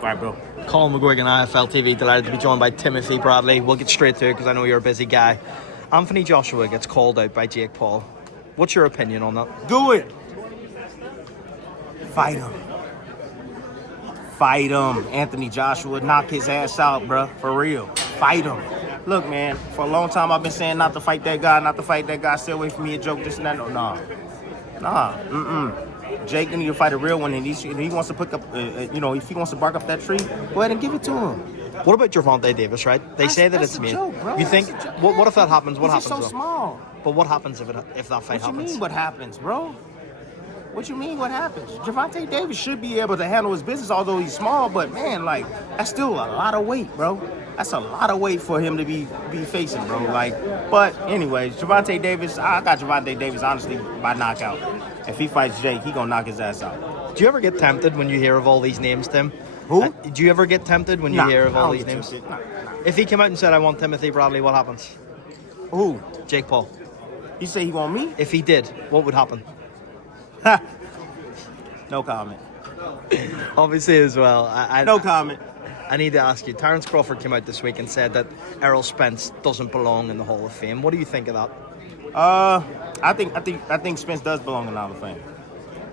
All right, bro. COLM, McGuigan, IFLTV, delighted to be joined by Timothy Bradley. We'll get straight to it because I know you're a busy guy. Anthony Joshua gets called out by Jake Paul. What's your opinion on that? Do it. Fight him. Fight him. Anthony Joshua, knock his ass out, bro. For real. Fight him. Look, man, for a long time I've been saying not to fight that guy, not to fight that guy. Stay away from me, a joke, this and that. No, nah. Jake need to fight a real one, and he wants to pick up, if he wants to bark up that tree, go ahead and give it to him. What about Gervonta Davis, right? They say that it's me. You think, what if that happens? What happens? He's so small. But what happens if that fight happens? What you mean what happens, bro? What you mean what happens? Gervonta Davis should be able to handle his business, although he's small, but man, like, that's still a lot of weight, bro. That's a lot of weight for him to be facing, bro. But anyways, Gervonta Davis, I got Gervonta Davis, honestly, by knockout. If he fights Jake, he gonna knock his ass out. Do you ever get tempted when you hear of all these names, Tim? Who? Do you ever get tempted when you hear of all these names? Nah. If he came out and said, I want Timothy Bradley, what happens? Who? Jake Paul. You say he want me? If he did, what would happen? No comment. Obviously, as well. No comment. I need to ask you. Terence Crawford came out this week and said that Errol Spence doesn't belong in the Hall of Fame. What do you think of that? I think Spence does belong in the Hall of Fame.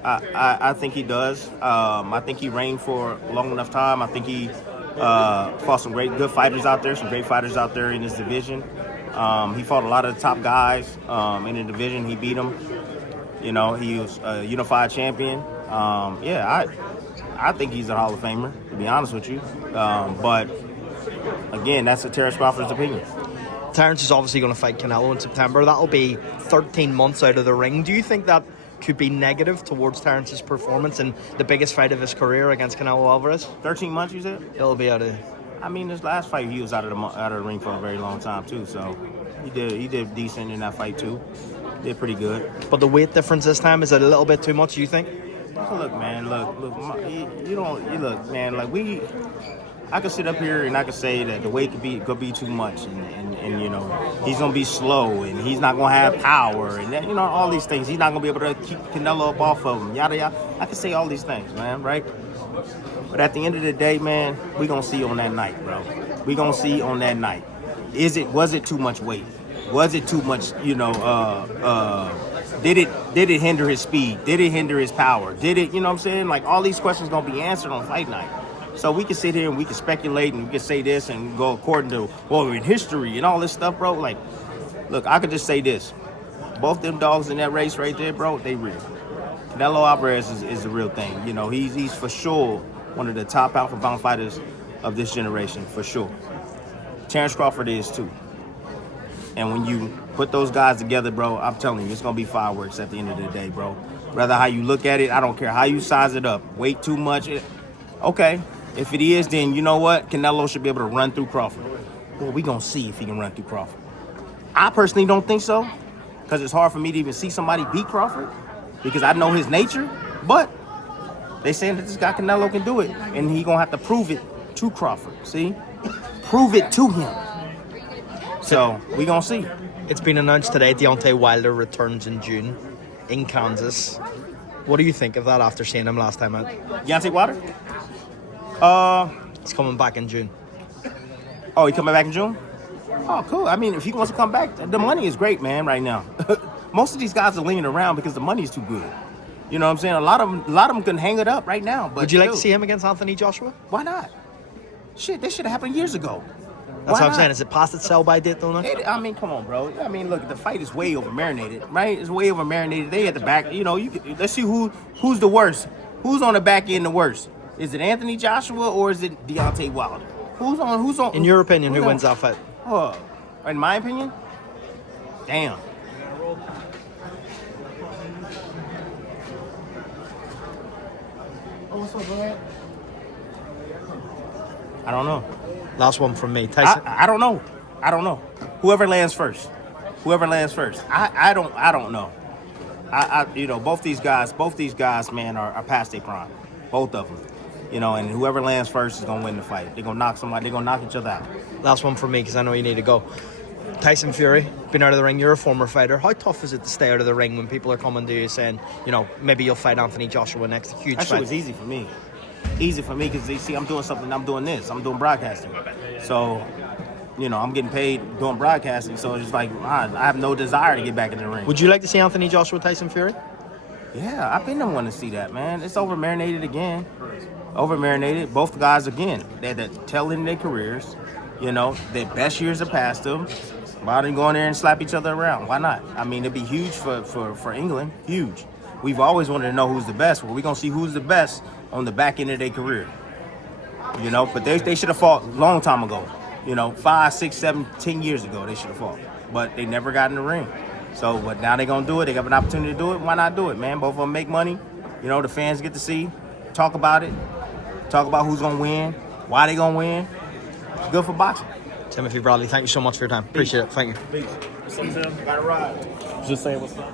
I think he does. I think he reigned for a long enough time. I think he fought some good fighters out there, some great fighters out there in his division. He fought a lot of the top guys in the division. He beat them. He was a unified champion. I think he's a Hall of Famer, to be honest with you. But again, that's a Terence Crawford's opinion. Terence is obviously going to fight Canelo in September. That'll be 13 months out of the ring. Do you think that could be negative towards Terence's performance in the biggest fight of his career against Canelo Alvarez? 13 months, you said? It'll be out of... I mean, this last fight, he was out of the ring for a very long time, too. So he did decent in that fight, too. Did pretty good. But the weight difference this time, is it a little bit too much, you think? Look, man, look. I could sit up here and I could say that the weight could be too much, and he's gonna be slow and he's not gonna have power, and all these things. He's not gonna be able to keep Canelo up off of him. Yada yada. I could say all these things, man, right? But at the end of the day, man, we gonna see on that night, bro. We gonna see on that night. Was it too much weight? Was it too much? Did it hinder his speed? Did it hinder his power? Did it, what I'm saying? Like, all these questions gonna be answered on fight night. So we can sit here and we can speculate and we can say this and go according to, in history and all this stuff, bro. Like, look, I could just say this. Both them dogs in that race right there, bro, they real. Canelo Alvarez is the real thing. He's for sure one of the top pound-for-pound fighters of this generation, for sure. Terence Crawford is too. And when you put those guys together, bro, I'm telling you, it's going to be fireworks at the end of the day, bro. Rather how you look at it, I don't care how you size it up. Weight too much, okay. If it is, then you know what? Canelo should be able to run through Crawford. Well, we're going to see if he can run through Crawford. I personally don't think so, because it's hard for me to even see somebody beat Crawford, because I know his nature. But they saying that this guy Canelo can do it, and he going to have to prove it to Crawford, see? Prove it to him. So, we going to see. It's been announced today Deontay Wilder returns in June in Kansas. What do you think of that after seeing him last time out? Deontay Wilder? He's coming back in June. Oh, he coming back in June? Oh, cool. I mean, if he wants to come back, the money is great, man, right now. Most of these guys are leaning around because the money is too good. You know what I'm saying? A lot of them can hang it up right now. But would you like to see him against Anthony Joshua? Why not? Shit, this should have happened years ago. That's what I'm saying. Is it past its sell-by date, though? I mean, come on, bro. I mean, look, the fight is way over-marinated, right? It's way over-marinated. They at the back. Let's see who's the worst. Who's on the back end the worst? Is it Anthony Joshua or is it Deontay Wilder? Who's on? In your opinion, who wins that fight? In my opinion? Damn. What's up, bro? I don't know. Last one from me. Tyson. I don't know. Whoever lands first. I don't know. Both these guys, man, are past their prime. Both of them. And whoever lands first is going to win the fight. They're going to knock somebody. They're going to knock each other out. Last one from me, because I know you need to go. Tyson Fury, been out of the ring. You're a former fighter. How tough is it to stay out of the ring when people are coming to you saying, maybe you'll fight Anthony Joshua next? A huge fight. That shit was easy for me. easy for me because they see I'm doing something. I'm doing this. I'm doing broadcasting. So, you know, I'm getting paid doing broadcasting. So it's like I have no desire to get back in the ring. Would you like to see Anthony Joshua Tyson Fury? Yeah, I've been wanting to see that, man. It's over marinated again. Over marinated. Both guys again. They're the tail end of their careers. You know, their best years are past them. Why don't they go in there and slap each other around? Why not? I mean, it'd be huge for England. Huge. We've always wanted to know who's the best. Well, we're gonna see who's the best on the back end of their career. You know, but they should have fought a long time ago. You know, 5, 6, 7, 10 years ago they should have fought. But they never got in the ring. So, but now they're going to do it. They have an opportunity to do it. Why not do it, man? Both of them make money. You know, the fans get to see, talk about it, talk about who's going to win, why they going to win. It's good for boxing. Timothy Bradley, thank you so much for your time. Appreciate it. Thank you. Peace. What's up, Tim? Got a ride. Just saying what's up.